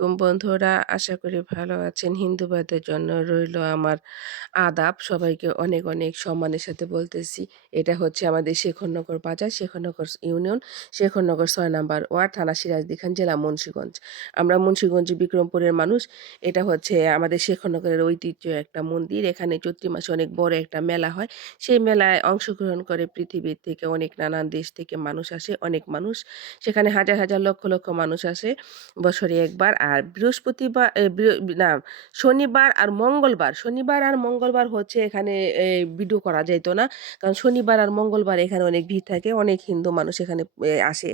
আলাইকুম বন্ধুরা। আশা করি ভালো আছেন। হিন্দুবাদের জন্য রইলো আমার আদাব। সবাইকে অনেক, অনেক সম্মানের সাথে বলতেছি। এটা হচ্ছে আমাদের শেখরনগর বাজার, Shekharnagar union, Shekharnagar ৬ number ward, থানা সিরাজদিখান, জেলা মুন্সিগঞ্জ। আমরা মুন্সিগঞ্জ বিক্রমপুরের মানুষ। এটা হচ্ছে আমাদের শেখরনগরের ঐতিহ্য একটা মন্দির। এখানে চৈত্র মাসে অনেক বড় একটা মেলা হয়। সেই মেলায় অংশগ্রহণ করে পৃথিবীর থেকে অনেক নানান দেশ থেকে মানুষ আসে, অনেক মানুষ। সেখানে হাজার, হাজার লক্ষ, লক্ষ মানুষ আসে। বছরে একবার। আর বৃহস্পতিবার এ বৃহ না শনিবার আর মঙ্গলবার, শনিবার আর মঙ্গলবার হচ্ছে এখানে ভিডিও করা যাইত না। কারণ শনিবার আর মঙ্গলবার এখানে অনেক ভিড় থাকে। অনেক হিন্দু মানুষ এখানে আসে।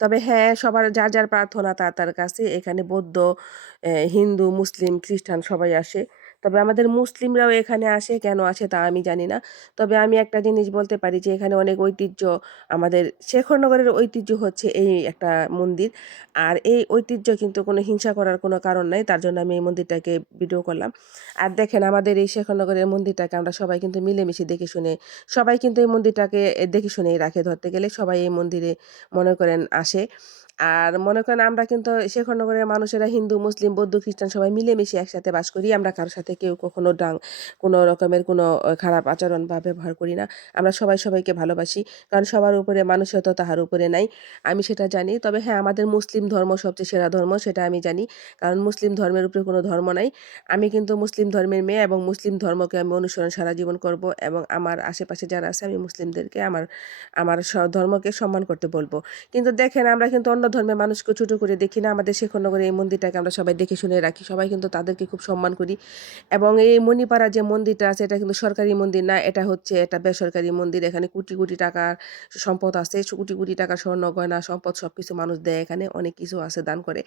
তবে হ্যাঁ, সবার যার, যার প্রার্থনা তার, তার কাছে। এখানে বৌদ্ধ, হিন্দু, মুসলিম, খ্রিস্টান সবাই আসে। তবে আমাদের মুসলিমরাও এখানে আসে। কেন আসে তা আমি জানি না। তবে আমি একটা জিনিস বলতে পারি যে এখানে অনেক ঐতিহ্য, আমাদের শেখরনগরের ঐতিহ্য হচ্ছে এই একটা মন্দির। আর এই ঐতিহ্য কিন্তু কোনো হিংসা করার কোনো কারণ নাই। তার জন্য আমি এই মন্দিরটাকে ভিডিও করলাম। আর দেখেন আমাদের এই শেখরনগরের মন্দিরটাকে আমরা সবাই কিন্তু মিলেমিশে দেখে শুনে, সবাই কিন্তু এই মন্দিরটাকে দেখে শুনেই রাখে ধরতে গেলে। সবাই এই মন্দিরে মনে করেন আসে। আর মনে করেন আমরা কিন্তু শেখরনগরের মানুষেরা হিন্দু, মুসলিম, বৌদ্ধ, খ্রিস্টান সবাই মিলেমিশে একসাথে বাস করি। আমরা কারো সাথে কেউ কখনো কোনো রকমের কোনো খারাপ আচরণ বা ব্যবহার করি না। আমরা সবাই সবাইকে ভালোবাসি। কারণ সবার উপরে মানুষের তো তাহার উপরে নাই। আমি সেটা জানি। তবে হ্যাঁ, আমাদের মুসলিম ধর্ম সবচেয়ে সেরা ধর্ম সেটা আমি জানি। কারণ মুসলিম ধর্মের উপরে কোনো ধর্ম নাই। আমি কিন্তু মুসলিম ধর্মের মেয়ে এবং মুসলিম ধর্মকে আমি অনুসরণ সারা জীবন করব এবং আমার আশেপাশে যারা আছে আমি মুসলিমদেরকে আমার আমার ধর্মকে সম্মান করতে বলব। কিন্তু দেখেন আমরা কিন্তু অন্য ধর্মের মানুষকে ছোট করে দেখি না। আমাদের শেখরনগরের এই মন্দিরটাকে আমরা সবাই দেখে শুনে রাখি। সবাই কিন্তু তাদেরকে খুব সম্মান করি। এবং এই মণিপাড়া যে মন্দিরটা আছে এটা কিন্তু সরকারি মন্দির না। এটা হচ্ছে একটা বেসরকারি মন্দির। এখানে কোটি, কোটি টাকার সম্পদ আছে। কোটি, কোটি টাকার স্বর্ণ গয়না সম্পদ সবকিছু মানুষ দেয় এখানে। অনেক কিছু আছে দান করে।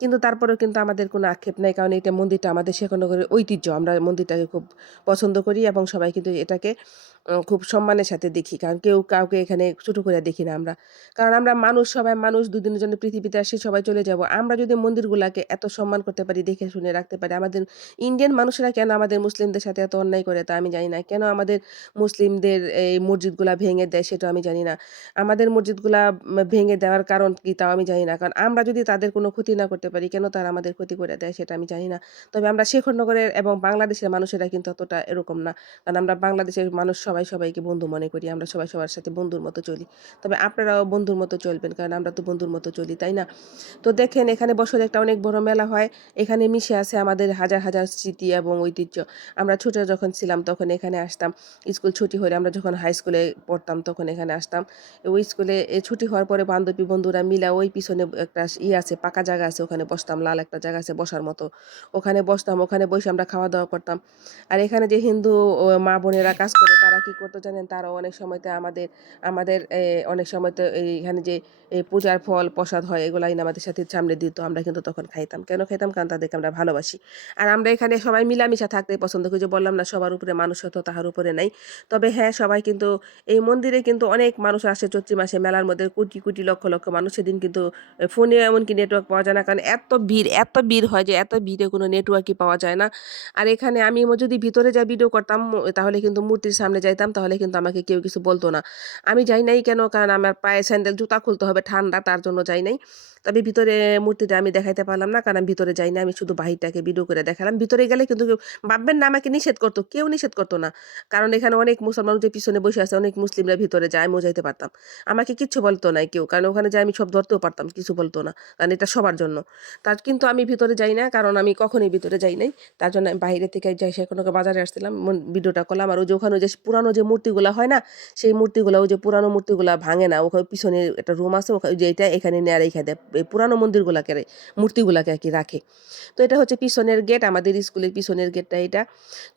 কিন্তু তারপরেও কিন্তু আমাদের কোনো আক্ষেপ নাই। কারণ এটা মন্দিরটা আমাদের শেখরনগরের ঐতিহ্য। আমরা মন্দিরটাকে খুব পছন্দ করি এবং সবাই কিন্তু এটাকে খুব সম্মানের সাথে দেখি। কারণ কেউ কাউকে এখানে ছোট করে দেখি না আমরা। কারণ আমরা মানুষ, সবাই মানুষ, দুদিনের জন্য পৃথিবীতে আসি, সবাই চলে যাব। আমরা যদি মন্দিরগুলাকে এত সম্মান করতে পারি, দেখে শুনে রাখতে পারি, আমাদের ইন্ডিয়ান মানুষেরা কেন আমাদের মুসলিমদের সাথে এত অন্যায় করে তা আমি জানি না। কেন আমাদের মুসলিমদের এই মসজিদগুলা ভেঙে দেয় সেটাও আমি জানি না। আমাদের মসজিদগুলা ভেঙে দেওয়ার কারণ কি তাও আমি জানি না। কারণ আমরা যদি তাদের কোনো ক্ষতি না করতে পারি, কেন তারা আমাদের ক্ষতি করে দেয় সেটা আমি জানি না। তবে আমরা শেখরনগরের এবং বাংলাদেশের মানুষেরা কিন্তু অতটা এরকম না। কারণ আমরা বাংলাদেশের মানুষ সবাই সবাইকে বন্ধু মনে করি। আমরা সবাই সবার সাথে বন্ধুর মতো চলি। তবে আপনারাও বন্ধুর মতো চলবেন। কারণ আমরা তো বন্ধুর মতো চলি, তাই না? তো দেখেন এখানে বছরে একটা অনেক বড় মেলা হয়। এখানে মিশে আছে আমাদের হাজার, হাজার স্মৃতি এবং ঐতিহ্য। আমরা ছোট যখন ছিলাম তখন এখানে আসতাম। স্কুল ছুটি হলে আমরা যখন হাই স্কুলে পড়তাম তখন এখানে আসতাম। ওই স্কুলে ছুটি হওয়ার পরে বান্ধবী বন্ধুরা মিলা ওই পিছনে একটা আছে, পাকা জায়গা আছে, ওখানে বসতাম। লাল একটা জায়গা আছে বসার মতো। ওখানে বসতাম, ওখানে বসে আমরা খাওয়া-দাওয়া করতাম। আর এখানে যে হিন্দু মা-বোনেরা কাজ করে তারা কি করতো জানেন? তারাও অনেক সময়তে আমাদের আমাদের অনেক সময় তো এইখানে যে পূজার ফল, প্রসাদ হয় এগুলা এনে আমাদের সাথে সামনে দিত। আমরা কিন্তু তখন খাইতাম। কেন খাইতাম? কারণ তাদেরকে আমরা ভালোবাসি। আর আমরা এখানে সবাই মিলামিশা থাকতে পছন্দ করি। যে বললাম না সবার উপরে মানুষত্ব তাহার উপরে নাই। তবে হ্যাঁ, সবাই কিন্তু এই মন্দিরে কিন্তু অনেক মানুষ আসে চৈত্র মাসে মেলার মধ্যে কোটি, কোটি লক্ষ, লক্ষ মানুষ সেদিন কিন্তু ফোনে এমনকি নেটওয়ার্ক পাওয়া যায় না। কারণ এত ভিড় হয় যে এত ভিড়ে কোনো নেটওয়ার্কই পাওয়া যায় না। আর এখানে আমি যদি ভিতরে যাই ভিডিও করতাম তাহলে কিন্তু মূর্তির সামনে যাইতাম তাহলে কিন্তু আমাকে কেউ কিছু বলত না। আমি যাই নাই কেন? কারণ আমার পায়ে স্যান্ডেল জুতা খুলতে হবে ঠান্ডা তার জন্য যাই নাই। তবে ভিতরে মূর্তিটা আমি দেখাইতে পারলাম না। কারণ আমি ভিতরে যাই নাই। আমি শুধু বাহিরটাকে ভিডিও করে দেখালাম। ভিতরে গেলে কিন্তু কেউ ভাববেন না আমাকে নিষেধ করত। কেউ নিষেধ করত না। কারণ এখানে অনেক মুসলমান যে পিছনে বসে আছে অনেক মুসলিমরা ভিতরে যায় আমিও যাইতে পারতাম। আমাকে কিচ্ছু বলত নাই কেউ। কারণ ওখানে যেয়ে আমি সব ধরতেও পারতাম। কিছু বলত না। কারণ এটা সবার জন্য। কিন্তু আমি ভিতরে যাই না। কারণ আমি কখনোই ভিতরে যাই নাই। তার জন্য আমি বাইরে থেকে যাই সেখানে বাজারে আসছিলাম। ভিডিওটা করলাম। আর ওই যে ওখানে যে পুরানো যে মূর্তিগুলা হয় না? সেই মূর্তিগুলা ওই যে পুরানো মূর্তিগুলা ভাঙে না। ওখানে পিছনে একটা রুম আছে ওই যে এটা এখানে নেয়া রাইখা দেয়। এই পুরানো মূর্তিগুলাকে আরকি রাখে। তো এটা হচ্ছে পিছনের গেট। আমাদের স্কুলের পিছনের গেটটা এটা।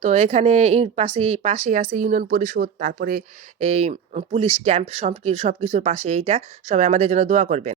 তো এখানে পাশেই আছে ইউনিয়ন পরিষদ, তারপরে এই পুলিশ ক্যাম্প সবকিছুর পাশে এইটা। সবাই আমাদের জন্য দোয়া করবেন।